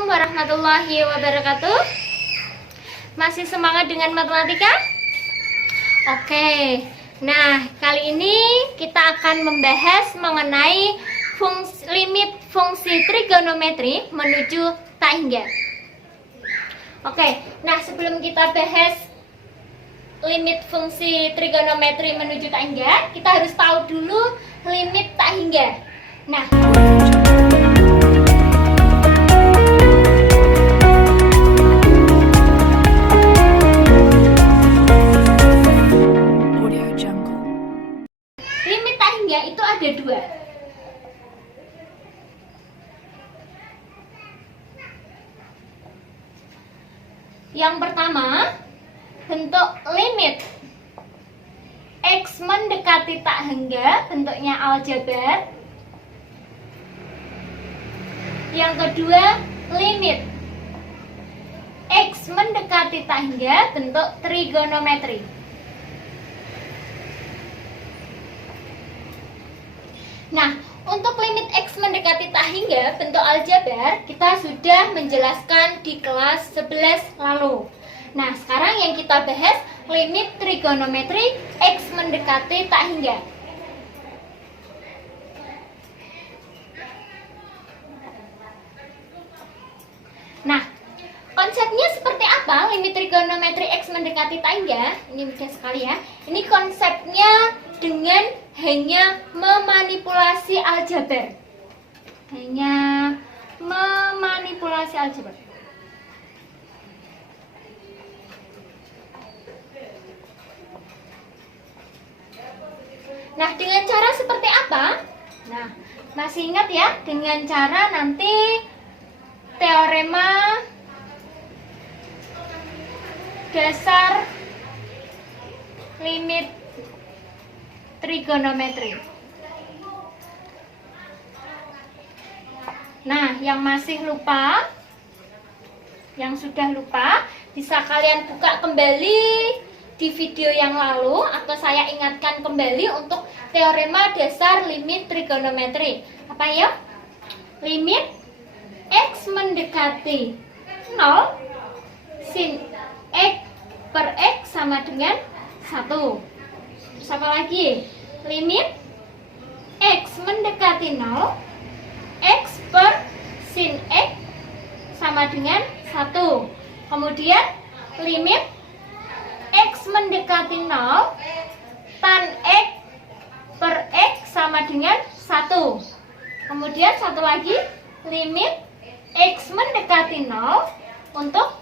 Assalamualaikum warahmatullahi wabarakatuh. Masih semangat dengan matematika? Oke. Nah, kali ini kita akan membahas mengenai limit fungsi trigonometri menuju tak hingga. Oke. Nah, sebelum kita bahas limit fungsi trigonometri menuju tak hingga, kita harus tahu dulu limit tak hingga. Nah, limit tak hingga itu ada dua. Yang pertama, bentuk limit X mendekati tak hingga, bentuknya aljabar. Yang kedua, limit X mendekati tak hingga, bentuk trigonometri. Nah, untuk limit X mendekati tak hingga, bentuk aljabar, kita sudah menjelaskan di kelas 11 lalu. Nah, sekarang yang kita bahas limit trigonometri X mendekati tak hingga. Nah, konsepnya seperti apa limit trigonometri X mendekati tak hingga? Ini mudah sekali ya. Ini konsepnya dengan hanya memanipulasi aljabar. Hanya memanipulasi aljabar. Nah, dengan cara seperti apa? Nah, masih ingat ya? Dengan cara nanti teorema dasar limit trigonometri. Nah, yang masih lupa, yang sudah lupa, bisa kalian buka kembali di video yang lalu, atau saya ingatkan kembali untuk teorema dasar limit trigonometri. Apa ya? Limit X mendekati 0 sin X per X sama dengan 1. Terus apa lagi? Limit X mendekati 0 X per sin X sama dengan 1. Kemudian limit X mendekati 0 tan X per X sama dengan 1. Kemudian satu lagi, limit X mendekati 0 untuk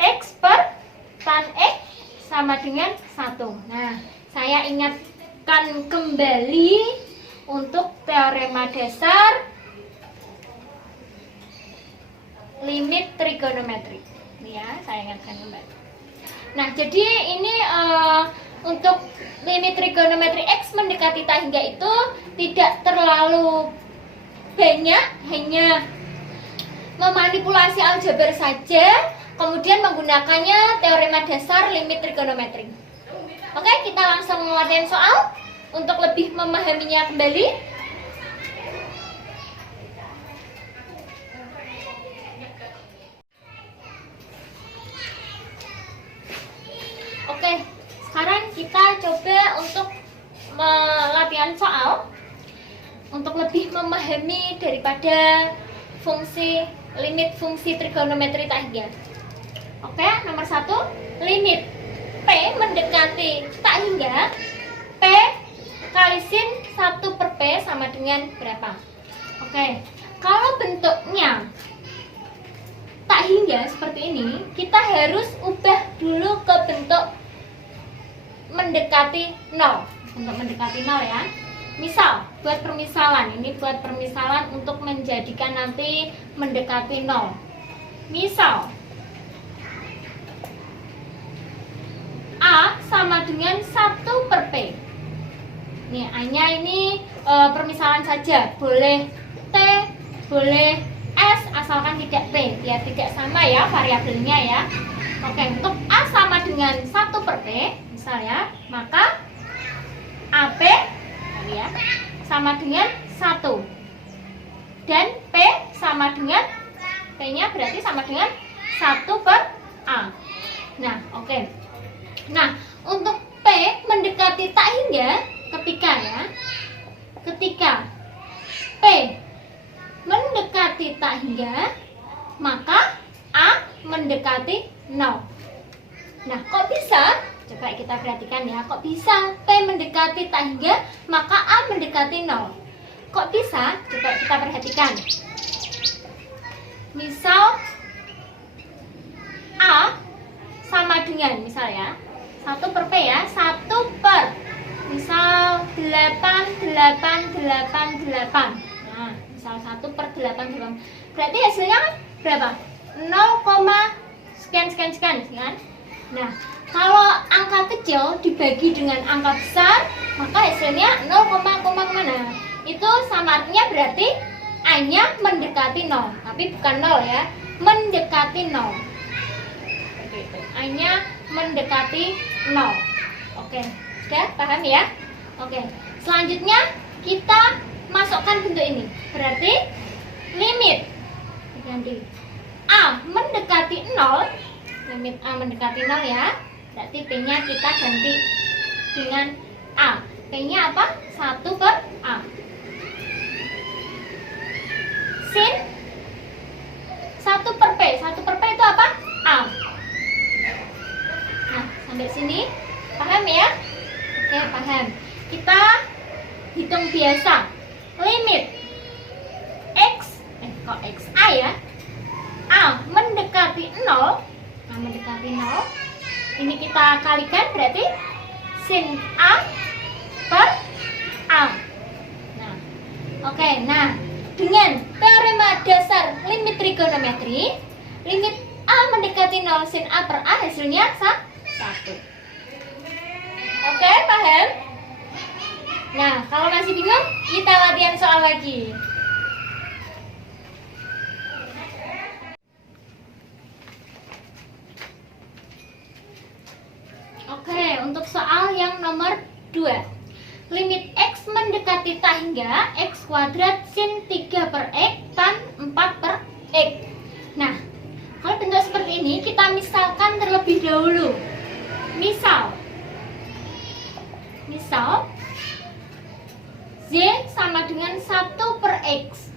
X per tan X sama dengan 1. Nah, saya ingatkan kembali untuk teorema dasar limit trigonometri. Ini ya, saya ingatkan kembali. Nah, jadi ini untuk limit trigonometri X mendekati tak hingga itu tidak terlalu banyak, hanya memanipulasi aljabar saja, kemudian menggunakannya teorema dasar limit trigonometri. Oke, kita langsung latihan soal untuk lebih memahaminya kembali. Oke, sekarang kita coba untuk latihan soal untuk lebih memahami daripada limit fungsi trigonometri tak hingga. Oke, nomor 1, limit P mendekati tak hingga, P kali sin 1 per P sama dengan berapa? Oke, kalau bentuknya tak hingga seperti ini, kita harus ubah dulu ke bentuk mendekati 0. Untuk mendekati 0 ya. Misal, buat permisalan, ini buat permisalan untuk menjadikan nanti mendekati 0. Misal, A sama dengan 1 per P. Nih, A-nya ini permisalan saja. Boleh T, boleh S, asalkan tidak P. Ya, tidak sama ya variabelnya ya. Oke, untuk A sama dengan 1 per P, misal ya, maka AP ya, sama dengan 1 dan P sama dengan P-nya berarti sama dengan 1 per A. Nah, oke. Nah, untuk P mendekati tak hingga ketika P mendekati tak hingga, maka A mendekati 0. Nah, kok bisa? Coba kita perhatikan ya, kok bisa P mendekati tak hingga, maka A mendekati 0? Kok bisa? Coba kita perhatikan. Misal A sama dengan, misal ya, 1 per P ya, 1 per misal 8. Nah, misal 1 per 8. Berarti hasilnya berapa? 0, sekian kan? Nah, kalau angka kecil dibagi dengan angka besar, maka hasilnya 0, mana? Itu sama artinya berarti A-nya mendekati 0, tapi bukan 0 ya, mendekati 0. A-nya mendekati 0. Oke, sudah paham ya? Oke, selanjutnya kita masukkan bentuk ini. Berarti limit diganti A mendekati 0, limit A mendekati 0 ya. Berarti P-nya kita ganti dengan A. P-nya apa? 1 per A. Sin 1 per P. 1 per P itu apa? A. Nah, sampai sini paham ya? Oke, paham. Kita hitung biasa. Limit X, kok XA ya? A mendekati 0. A mendekati 0. Ini kita kalikan berarti sin A per A. Nah, oke. Nah, dengan teorema dasar limit trigonometri, limit A mendekati 0 sin A per A hasilnya 1. Oke, paham? Nah, kalau masih bingung, kita latihan soal lagi. Oke, untuk soal yang nomor 2. Limit X mendekati tak hingga X kuadrat sin 3 per X tan 4 per X. Nah, kalau bentuk seperti ini, kita misalkan terlebih dahulu. Misal Z sama dengan 1 per X,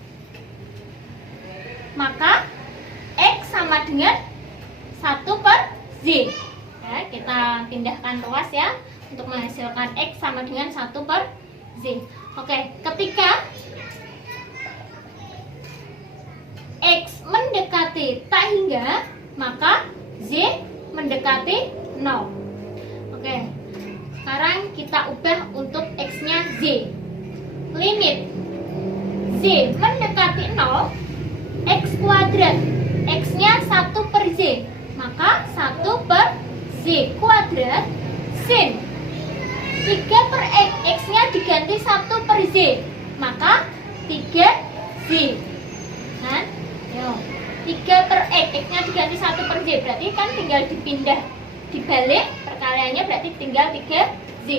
maka X sama dengan 1 per Z. Ya, kita pindahkan ruas ya untuk menghasilkan X sama dengan 1 per Z. Oke, ketika X mendekati tak hingga, maka Z mendekati 0. Oke, sekarang kita ubah untuk X-nya Z. Limit Z mendekati 0, X kuadrat, X-nya 1 per Z, maka 1 per Z kuadrat sin 3 per X, X-nya diganti 1 per Z, maka 3Z. Nah, 3 per X, X-nya diganti 1 per Z, berarti kan tinggal dipindah, dibalik perkaliannya berarti tinggal 3Z.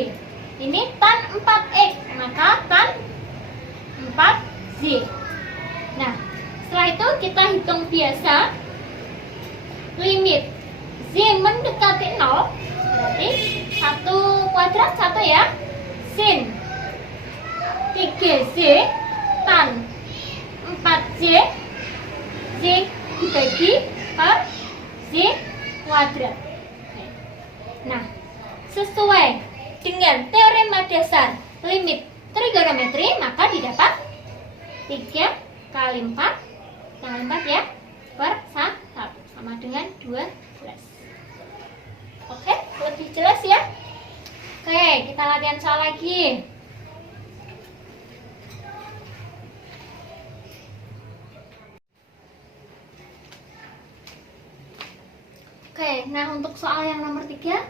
Ini tan 4X, maka tan 4Z. Nah, setelah itu kita hitung biasa. Limit Z mendekati 0, berarti 1 kuadrat 1 ya, sin 3Z tan 4Z, Z dibagi per Z kuadrat. Nah, sesuai dengan teorema dasar limit trigonometri, maka didapat 3 kali 4 ya, per 1 sama dengan 12. Oke, lebih jelas ya? Oke, kita latihan soal lagi. Oke, nah untuk soal yang nomor 3,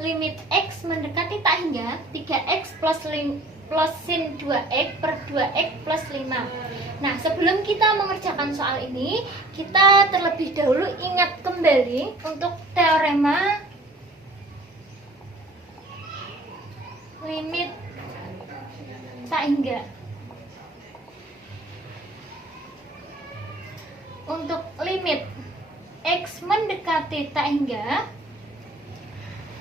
limit X mendekati tak hingga 3X plus sin 2X per 2X plus 5. Nah, sebelum kita mengerjakan soal ini, kita terlebih dahulu ingat kembali untuk teorema limit tak hingga. Untuk limit limit X mendekati tak hingga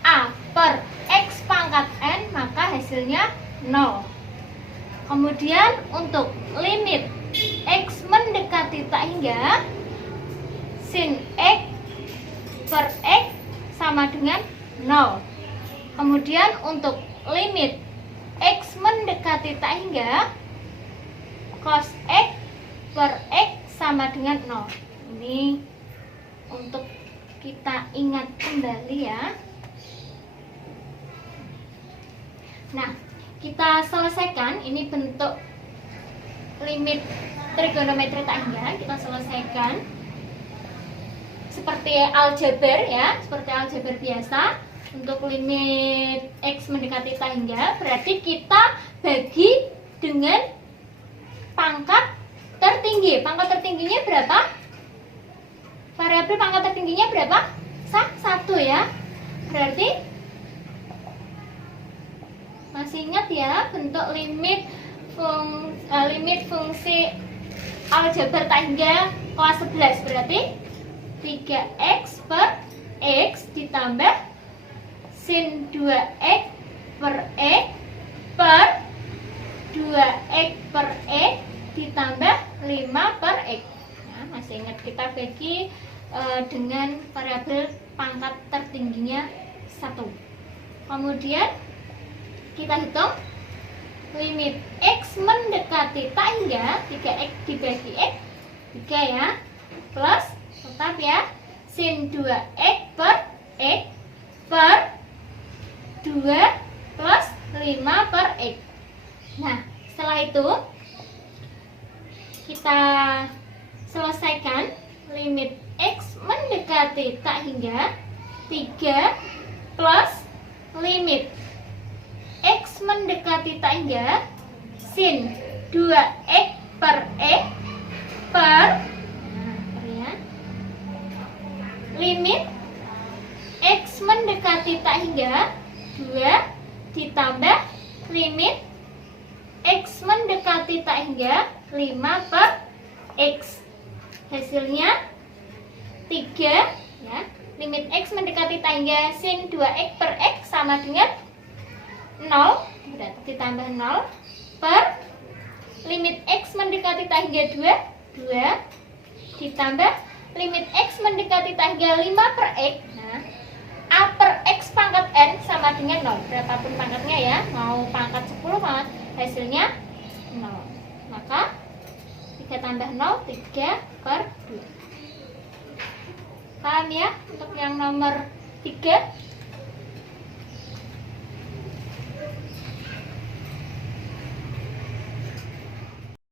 A per X pangkat N, maka hasilnya 0. Kemudian untuk limit X mendekati tak hingga sin X per X sama dengan 0. Kemudian untuk limit X mendekati tak hingga cos X per X sama dengan 0. Ini untuk kita ingat kembali ya. Nah, kita selesaikan ini bentuk limit trigonometri tak hingga. Kita selesaikan seperti aljabar ya, seperti aljabar biasa. Untuk limit X mendekati tak hingga berarti kita bagi dengan pangkat tertinggi. Pangkat tertingginya berapa? Variabel pangkat tertingginya berapa? 1 ya. Berarti masih ingat ya bentuk limit fungsi aljabar tak hingga kelas 11, berarti 3x per x ditambah sin 2x per x per 2x per x ditambah 5 per x. Nah, masih ingat kita bagi dengan variabel pangkat tertingginya 1. Kemudian kita hitung limit X mendekati tak hingga 3x dibagi X 3 ya, plus tetap ya sin 2x per X per 2 plus 5 per X. Nah, setelah itu kita selesaikan limit X mendekati tak hingga 3 plus limit X mendekati tak hingga sin 2x per X per limit X mendekati tak hingga 2 ditambah limit X mendekati tak hingga 5 per X. Hasilnya 3 ya. Limit X mendekati tak hingga sin 2x per X sama dengan 0, berarti ditambah 0 per limit X mendekati tak hingga 2 ditambah limit X mendekati tak hingga 5 per X. Nah, A per X pangkat N sama dengan 0, berapapun pangkatnya ya, mau pangkat 10 pangkat, hasilnya 0. Maka 3 tambah 0, 3 per 2. Paham ya untuk yang nomor 3?